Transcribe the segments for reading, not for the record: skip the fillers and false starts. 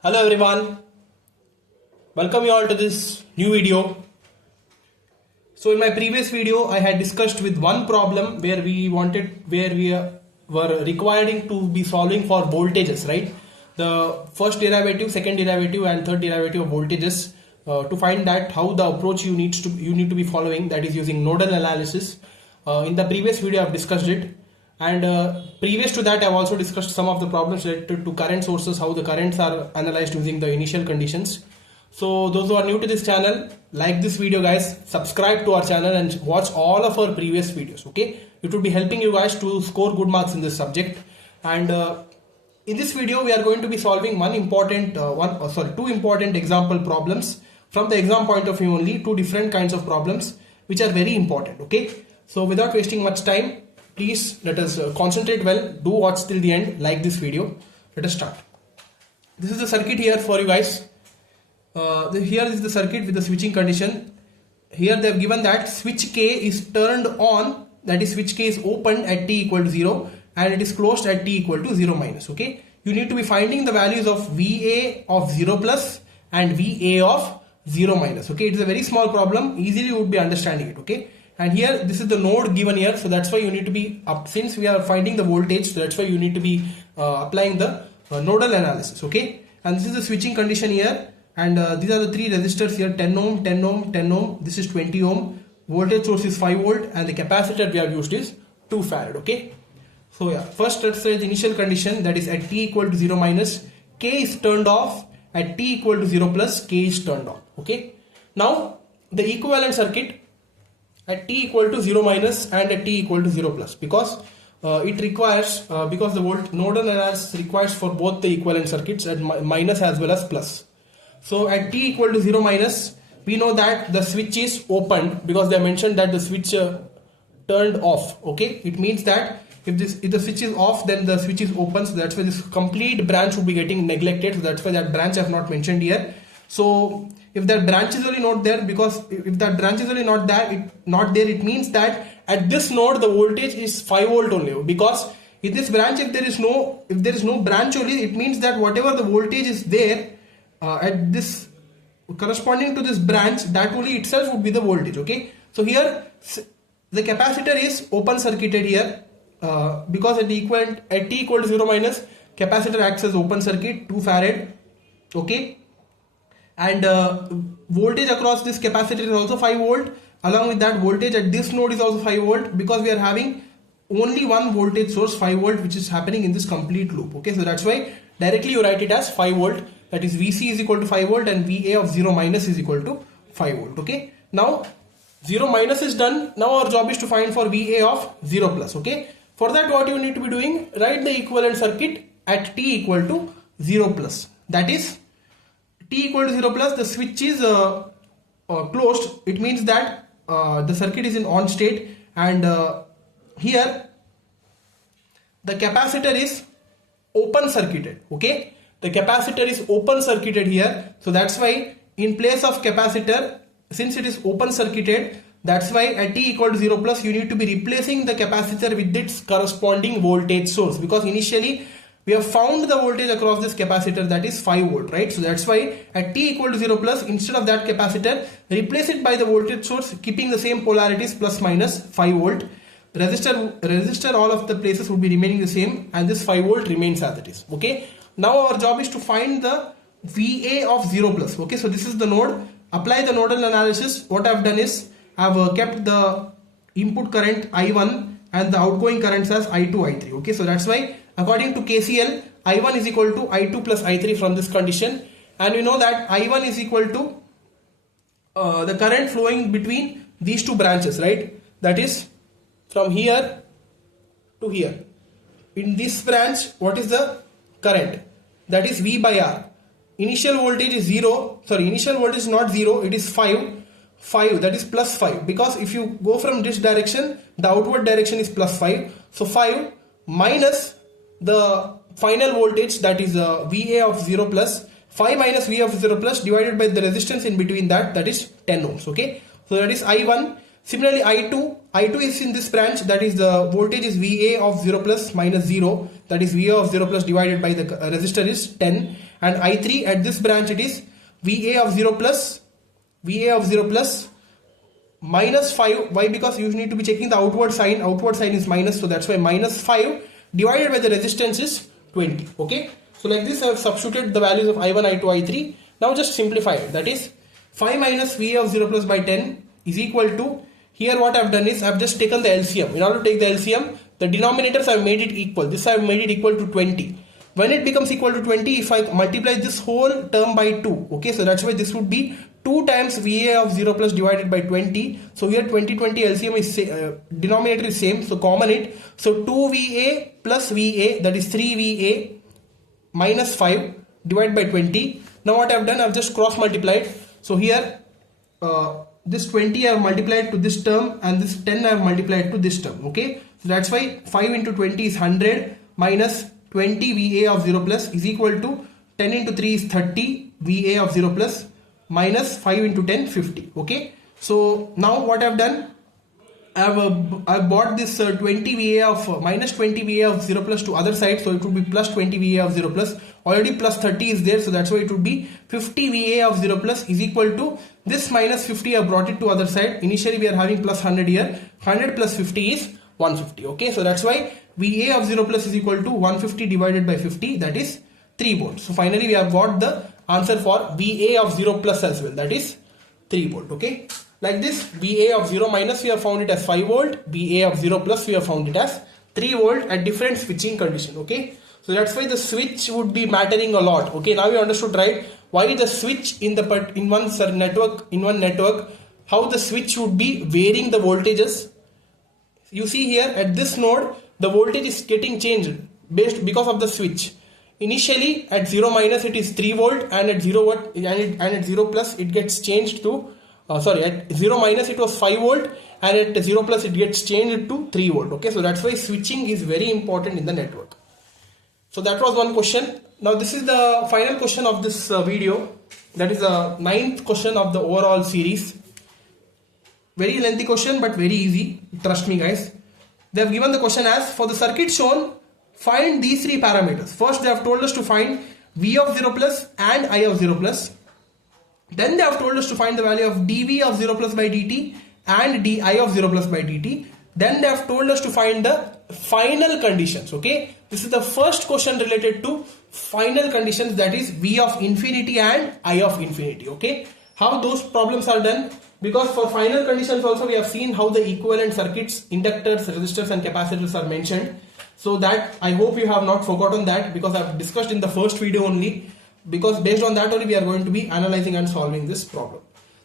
Hello everyone, welcome you all to this new video. So in my previous video I had discussed with one problem where we were requiring to be solving for voltages, right? The first derivative, second derivative and third derivative of voltages to find that how the approach you need to be following, that is using nodal analysis. In the previous video I have discussed it. And previous to that, I have also discussed some of the problems related to current sources, how the currents are analyzed using the initial conditions. So those who are new to this channel, like this video guys, subscribe to our channel and watch all of our previous videos, okay? It will be helping you guys to score good marks in this subject. And in this video, we are going to be solving two important example problems from the exam point of view only, two different kinds of problems which are very important, okay? So without wasting much time, please let us concentrate well, do watch till the end, like this video. Let us start. This is the circuit here for you guys. Here is the circuit with the switching condition. Here they have given that switch K is turned on, that is switch K is opened at t equal to 0 and it is closed at t equal to 0 minus, okay. You need to be finding the values of VA of 0 plus and VA of 0 minus, okay. It is a very small problem, easily you would be understanding it, okay. And here this is the node given here, so that's why you need to be since we are finding the voltage, so that's why you need to be applying the nodal analysis, okay. And this is the switching condition here, and these are the three resistors here, 10 ohm, 10 ohm, 10 ohm, this is 20 ohm, voltage source is 5 volt and the capacitor we have used is 2 farad, okay. So yeah, first let's say the initial condition, that is at t equal to 0 minus, K is turned off, at t equal to 0 plus, K is turned on, okay. Now the equivalent circuit at t equal to 0 minus and at t equal to 0 plus, because it requires because the nodal analysis requires for both the equivalent circuits at minus as well as plus. So at t equal to 0 minus, we know that the switch is opened because they mentioned that the switch turned off, okay. It means that if the switch is off, then the switch is open, so that's why this complete branch will be getting neglected, so that's why that branch I have not mentioned here. So if that branch is only not there, because if that branch is only not there, it means that at this node the voltage is 5 volt only, because in this branch if there is no branch only, it means that whatever the voltage is there at this corresponding to this branch, that only itself would be the voltage, okay. So here the capacitor is open circuited here because at t equal to 0 minus, capacitor acts as open circuit, 2 farad, okay. And voltage across this capacitor is also 5 volt. Along with that, voltage at this node is also 5 volt, because we are having only one voltage source, 5 volt, which is happening in this complete loop, okay. So that's why directly you write it as 5 volt, that is VC is equal to 5 volt and VA of 0 minus is equal to 5 volt, okay. Now 0 minus is done. Now our job is to find for VA of 0 plus, okay. For that, what you need to be doing, write the equivalent circuit at t equal to 0 plus, that is t equal to 0 plus, the switch is closed. It means that the circuit is in on state, and here the capacitor is open circuited, okay. The capacitor is open circuited here, so that's why in place of capacitor, since it is open circuited, that's why at t equal to 0 plus you need to be replacing the capacitor with its corresponding voltage source, because initially we have found the voltage across this capacitor, that is 5 volt, right? So that's why at t equal to 0 plus, instead of that capacitor, replace it by the voltage source keeping the same polarities, plus minus 5 volt. Resistor all of the places would be remaining the same, and this 5 volt remains as it is, okay. Now our job is to find the VA of 0 plus, okay. So this is the node. Apply the nodal analysis. What I have done is I have kept the input current I1 and the outgoing currents as I2, I3, okay. So that's why according to KCL, I1 is equal to I2 plus I3 from this condition, and we know that I1 is equal to the current flowing between these two branches, right? That is from here to here. In this branch, what is the current? That is V by R. Initial voltage is initial voltage is not 0, it is 5, that is plus 5, because if you go from this direction, the outward direction is plus 5, so 5 minus the final voltage, that is VA of 0 plus, 5 minus VA of 0 plus divided by the resistance in between that is 10 ohms, okay. So that is I1. Similarly I2 is in this branch, that is the voltage is VA of 0 plus minus 0, that is VA of 0 plus divided by the resistor is 10, and I3 at this branch it is VA of 0 plus minus 5. Why? Because you need to be checking the outward sign is minus, so that's why minus 5 divided by the resistance is 20. Okay, so like this I have substituted the values of I1, I2, I3. Now just simplify it. That is 5 minus VA of 0 plus by 10 is equal to, here what I have done is I have just taken the LCM. In order to take the LCM, the denominators I have made it equal. This I have made it equal to 20. When it becomes equal to 20, if I multiply this whole term by 2, okay, so that's why this would be 2 times VA of 0 plus divided by 20. So here 20 LCM is denominator is same, so common it. So 2VA plus VA, that is 3VA minus 5 divided by 20. Now what I have done, I have just cross multiplied. So here this 20 I have multiplied to this term, and this 10 I have multiplied to this term. Okay, so that's why 5 into 20 is 100 minus 20 VA of 0 plus is equal to 10 into 3 is 30 VA of 0 plus minus 5 into 10 50. Okay, so now what I have done, I've bought this 20 VA of minus 20 VA of 0 plus to other side, so it would be plus 20 VA of 0 plus. Already plus 30 is there, so that's why it would be 50 VA of 0 plus is equal to this minus 50. I brought it to other side. Initially we are having plus 100 here. 100 plus 50 is 150. Okay, so that's why VA of 0 plus is equal to 150 divided by 50, that is 3 volts. So finally we have got the answer for VA of 0 plus as well, that is 3 volt. Okay, like this, VA of 0 minus we have found it as 5 volt, VA of 0 plus we have found it as 3 volt at different switching condition. Okay, so that's why the switch would be mattering a lot. Okay, now you understood, right, why the switch in one network, how the switch would be varying the voltages. You see here at this node the voltage is getting changed because of the switch. Initially at 0 minus it is 3 volt, and at 0 watt and at 0 plus it gets changed to at 0 minus it was 5 volt, and at 0 plus it gets changed to 3 volt. Okay, so that's why switching is very important in the network. So that was one question. Now this is the final question of this video, that is the 9th question of the overall series. Very lengthy question but very easy, trust me guys. They have given the question as, for the circuit shown, find these 3 parameters. First they have told us to find V of 0 plus and I of 0 plus. Then they have told us to find the value of dV of 0 plus by dt and di of 0 plus by dt. Then they have told us to find the final conditions. Okay, this is the first question related to final conditions, that is V of infinity and I of infinity. Okay, how those problems are done, because for final conditions also we have seen how the equivalent circuits, inductors, resistors and capacitors are mentioned. So that I hope you have not forgotten that, because I have discussed in the first video only, because based on that only we are going to be analyzing and solving this problem.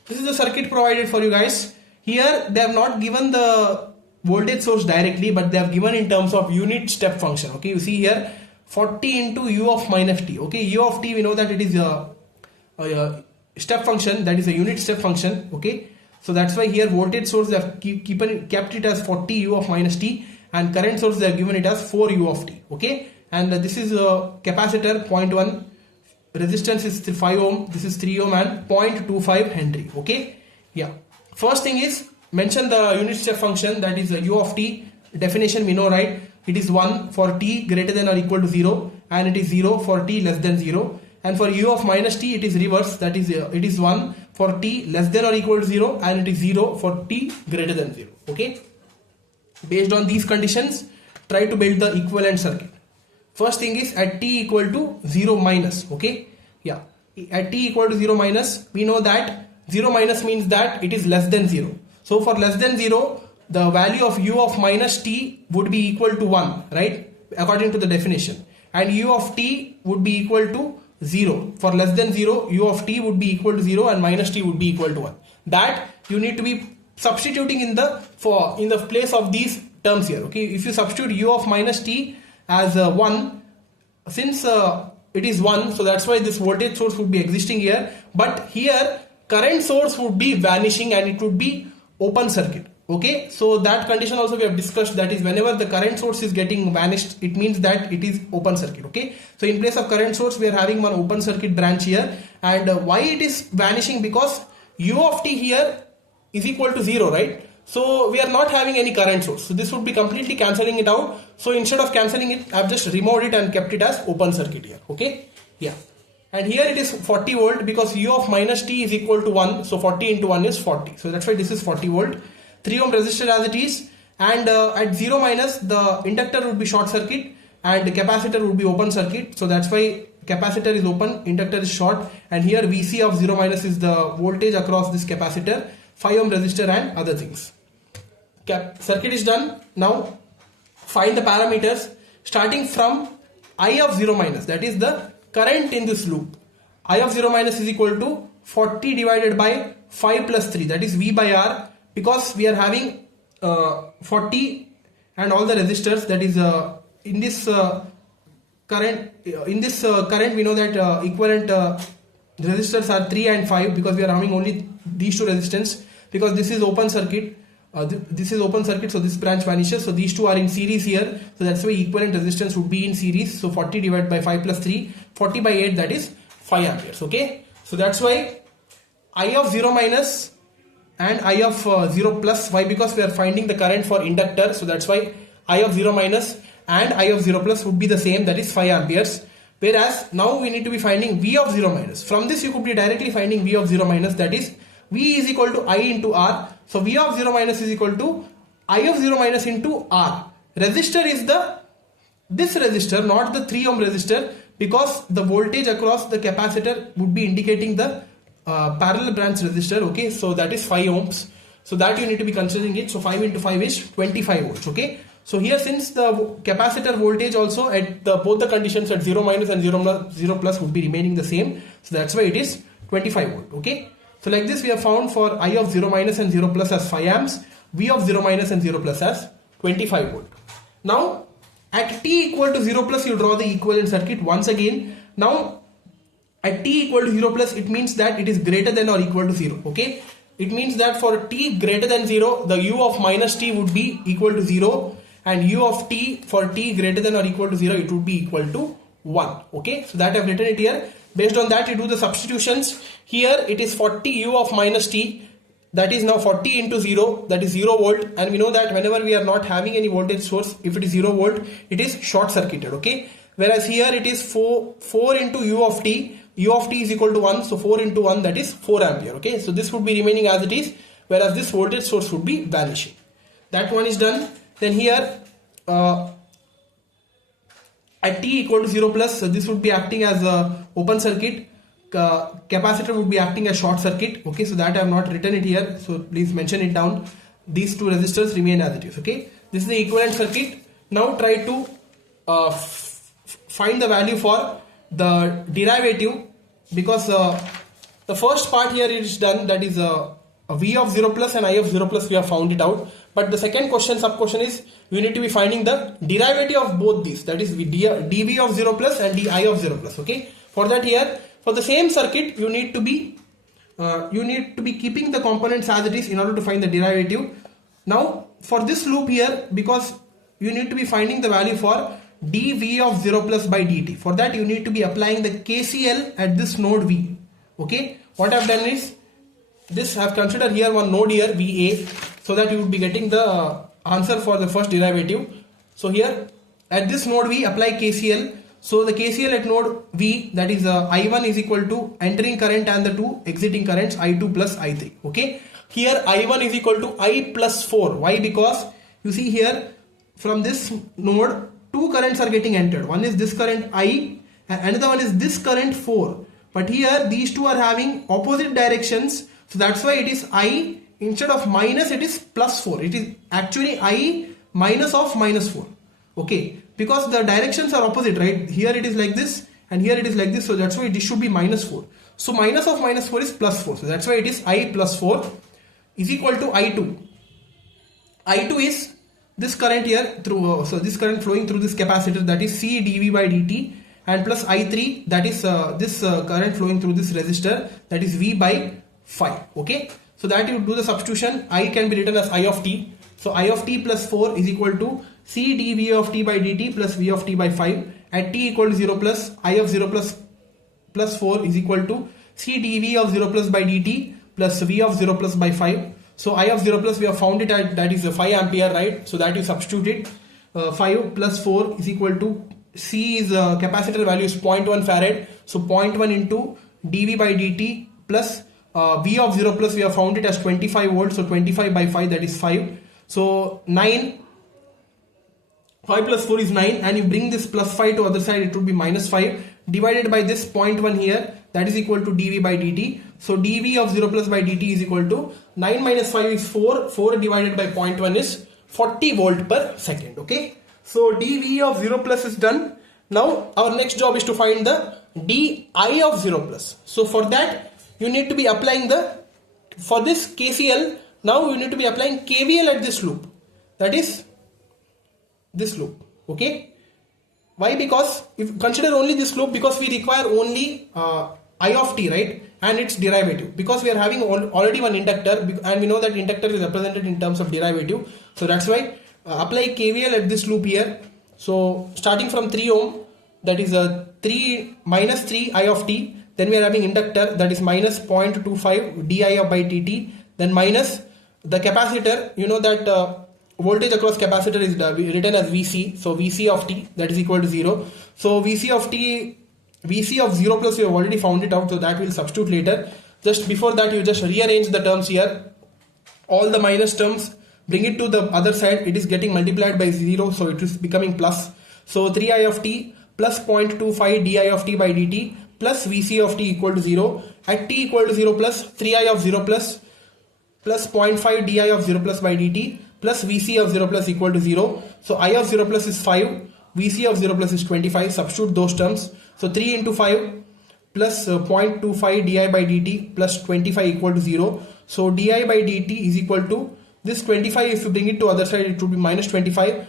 This is the circuit provided for you guys. Here they have not given the voltage source directly, but they have given in terms of unit step function. Okay, you see here 40 into u of minus t. Okay, u of t we know that it is a step function, that is a unit step function. Okay, so that's why here voltage source they have kept it as 40 u of minus t, and current source they have given it as 4 u of t. Okay, and this is a capacitor 0.1, resistance is 5 ohm, this is 3 ohm and 0.25 Henry. Okay, yeah, first thing is mention the unit step function, that is u of t. Definition we know, right, it is 1 for t greater than or equal to 0, and it is 0 for t less than 0. And for u of minus t it is reverse, that is it is 1 for t less than or equal to 0, and it is 0 for t greater than 0. Okay, based on these conditions try to build the equivalent circuit. First thing is at t equal to 0 minus. Okay, yeah, at t equal to 0 minus we know that 0 minus means that it is less than 0. So for less than 0 the value of u of minus t would be equal to 1, right, according to the definition, and u of t would be equal to 0. For less than 0 u of t would be equal to 0 and minus t would be equal to 1. That you need to be substituting in the place of these terms here. Okay, if you substitute u of minus t as 1, since it is 1, so that's why this voltage source would be existing here, but here current source would be vanishing and it would be open circuit. Okay, so that condition also we have discussed, that is whenever the current source is getting vanished, it means that it is open circuit. Okay, so in place of current source we are having one open circuit branch here, and why it is vanishing, because u of t here is equal to 0, right, so we are not having any current source, so this would be completely cancelling it out. So instead of cancelling it I have just removed it and kept it as open circuit here. Okay, yeah, And here it is 40 volt because U of minus t is equal to 1. So 40 into 1 is 40. So that's why this is 40 volt. 3 ohm resistor as it is. And at 0 minus, the inductor would be short circuit and the capacitor would be open circuit. So that's why capacitor is open, inductor is short. And here Vc of 0 minus is the voltage across this capacitor, 5 ohm resistor and other things. Circuit is done. Now find the parameters starting from I of 0 minus, that is the current in this loop. I of 0 minus is equal to 40 divided by 5 plus 3, that is V by R, because we are having 40 and all the resistors, that is in this current we know that equivalent resistors are 3 and 5 because we are having only these two resistance, because this is open circuit. This is open circuit, so this branch vanishes, so these two are in series here, so that's why equivalent resistance would be in series. So 40 divided by 5 plus 3, 40 by 8, that is 5 amperes. Okay, so that's why I of 0 minus and I of 0 plus. Why? Because we are finding the current for inductor, so that's why I of 0 minus and I of 0 plus would be the same, that is 5 amperes. Whereas now we need to be finding V of 0 minus. From this you could be directly finding V of 0 minus, that is V is equal to I into R. So V of 0 minus is equal to I of 0 minus into R. Resistor is this resistor, not the 3 ohm resistor, because the voltage across the capacitor would be indicating the parallel branch resistor. Okay, so that is 5 ohms. So that you need to be considering it. So 5 into 5 is 25 volts. Okay, so here since the capacitor voltage also at both the conditions at 0 minus and 0 plus would be remaining the same. So that's why it is 25 volt. Okay. So like this we have found for I of 0 minus and 0 plus as 5 amps, V of 0 minus and 0 plus as 25 volt. Now at t equal to 0 plus you draw the equivalent circuit once again. Now at t equal to 0 plus it means that it is greater than or equal to 0. Okay, it means that for t greater than 0 the u of minus t would be equal to 0, and u of t for t greater than or equal to 0 it would be equal to 1. Okay, so that I have written it here. Based on that you do the substitutions. Here it is 40 u of minus t, that is now 40 into 0, that is 0 volt, and we know that whenever we are not having any voltage source, if it is 0 volt it is short circuited. Okay, whereas here it is 4 into u of t is equal to 1, so 4 into 1, that is 4 ampere. Okay, so this would be remaining as it is, whereas this voltage source would be vanishing. That one is done. Then here at t equal to 0 plus, so this would be acting as a open circuit, capacitor would be acting as short circuit. Okay, so that I have not written it here, so please mention it down. These two resistors remain as it is. Okay, this is the equivalent circuit. Now try to find the value for the derivative, because the first part here is done, that is a V of 0 plus and I of 0 plus we have found it out. But the second question, sub question is we need to be finding the derivative of both these, that is dV of 0 plus and di of 0 plus. Okay, for that here for the same circuit you need to be keeping the components as it is in order to find the derivative. Now for this loop here, because you need to be finding the value for dV of 0 plus by dt, for that you need to be applying the KCL at this node V. Okay, what I have done is this, I have considered here one node here VA, so that you would be getting the answer for the first derivative. So here at this node V apply KCL. So the KCL at node V, that is I1 is equal to entering current and the two exiting currents I2 plus I3. Okay, here I1 is equal to I plus 4. Why? Because you see here from this node two currents are getting entered. One is this current I and another one is this current 4. But here these two are having opposite directions. So that's why it is I, instead of minus it is plus 4. It is actually I minus of minus 4. Okay, because the directions are opposite, right? Here it is like this and here it is like this. So that's why this should be minus 4. So minus of minus 4 is plus 4. So that's why it is I plus 4 is equal to I2. I2 is this current here through, so this current flowing through this capacitor, that is C dV by dt, and plus I3, that is this current flowing through this resistor, that is V by 5. Okay, so that you do the substitution. I can be written as I of t. So I of t plus 4 is equal to C dV of t by dt plus V of t by 5. At t equal to 0 plus, I of 0 plus 4 is equal to C dV of 0 plus by dt plus V of 0 plus by 5. So I of 0 plus we have found it at, that is 5 ampere, right? So that you substitute it. 5 plus 4 is equal to C is capacitor value is 0.1 farad. So 0.1 into dV by dt plus V of 0 plus we have found it as 25 volts. So 25 by 5, that is 5. So 9, 5 plus 4 is 9, and you bring this plus 5 to other side, it would be minus 5 divided by this 0.1 here, that is equal to dV by dt. So dV of 0 plus by dt is equal to 9 minus 5 is 4. 4 divided by 0.1 is 40 volt per second. Okay. So dV of 0 plus is done. Now our next job is to find the di of 0 plus. So for that you need to be applying for this KCL, now you need to be applying KVL at this loop, that is this loop. Okay. Why? Because if you consider only this loop, because we require only I of t, right, and its derivative, because we are having already one inductor and we know that inductor is represented in terms of derivative. So that's why apply KVL at this loop here. So starting from 3 ohm, that is 3 minus 3 I of t, then we are having inductor, that is minus 0.25 di by dt, then minus the capacitor, you know that voltage across capacitor is written as Vc, so Vc of t, that is equal to 0. So Vc of t, Vc of 0 plus we have already found it out, so that will substitute later. Just before that you just rearrange the terms here, all the minus terms, bring it to the other side, it is getting multiplied by 0, so it is becoming plus. So 3I of t plus 0.25 di of t by dt plus Vc of t equal to 0. At t equal to 0 plus 3I of 0 plus 0.5 di of 0 plus by dt plus Vc of 0 plus equal to 0. So I of 0 plus is 5, Vc of 0 plus is 25, substitute those terms. So 3 into 5 plus 0.25 di by dt plus 25 equal to 0. So di by dt is equal to this 25, if you bring it to other side it would be minus 25.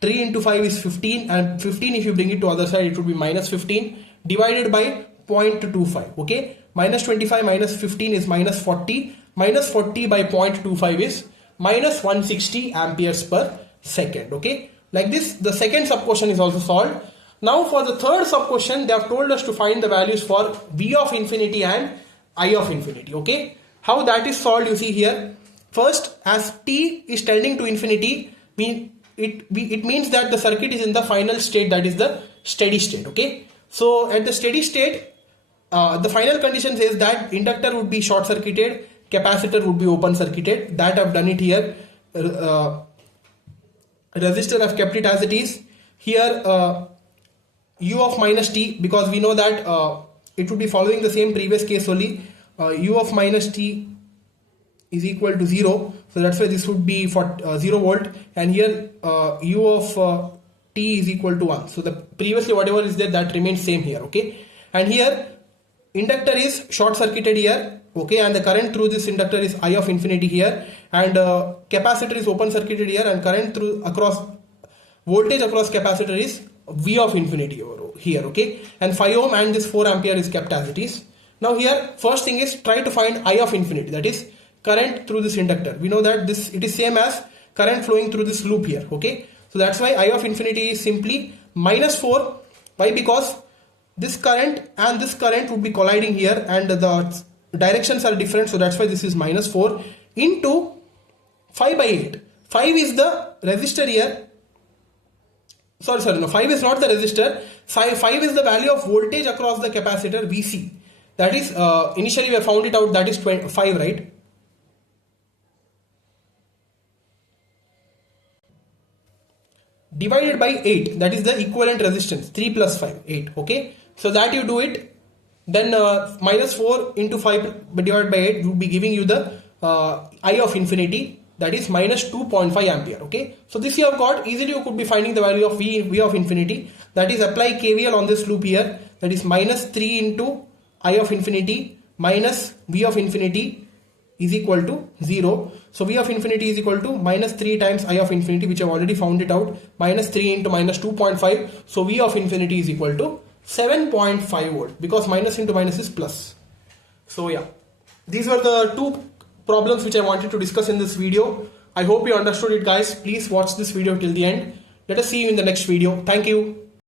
3 into 5 is 15, and 15 if you bring it to other side it would be minus 15 divided by 0.25. Okay, minus 25 minus 15 is minus 40, minus 40 by 0.25 is minus 160 amperes per second. Okay, like this the second sub question is also solved. Now for the third sub question, they have told us to find the values for V of infinity and I of infinity. Okay, how that is solved, you see here. First, as t is tending to infinity, it means that the circuit is in the final state, that is the steady state. Okay, so at the steady state, the final condition says that inductor would be short circuited, capacitor would be open circuited. That I've done it here. Resistor I've kept it as it is. Here u of minus t, because we know that it would be following the same previous case only. U of minus t is equal to 0, so that's why this would be for 0 volt, and here u of t is equal to 1. So the previously whatever is there, that remains same here. Okay, and here inductor is short circuited here. Okay, and the current through this inductor is I of infinity here, and capacitor is open circuited here, and current through voltage across capacitor is V of infinity over here. Okay, and 5 ohm and this 4 ampere is kept as it is. Now here first thing is try to find I of infinity, that is current through this inductor. We know that it is same as current flowing through this loop here. Okay, so that's why I of infinity is simply minus 4. Why? Because this current and this current would be colliding here, and the directions are different, so that's why this is minus 4 into 5 by 8. 5 is the resistor here. Sorry, no, 5 is not the resistor. 5 is the value of voltage across the capacitor Vc. That is initially we have found it out, that is 5, right? Divided by 8, that is the equivalent resistance. 3 plus 5, 8. Okay, so that you do it, then minus 4 into 5 divided by 8 will be giving you the I of infinity, that is minus 2.5 ampere. Okay, so this you have got. Easily you could be finding the value of V of infinity, that is apply KVL on this loop here, that is minus 3 into I of infinity minus V of infinity is equal to 0. So V of infinity is equal to minus 3 times I of infinity, which I have already found it out, minus 3 into minus 2.5. So V of infinity is equal to 7.5 volt, because minus into minus is plus. So yeah, these were the two problems which I wanted to discuss in this video. I hope you understood it, guys. Please watch this video till the end. Let us see you in the next video. Thank you.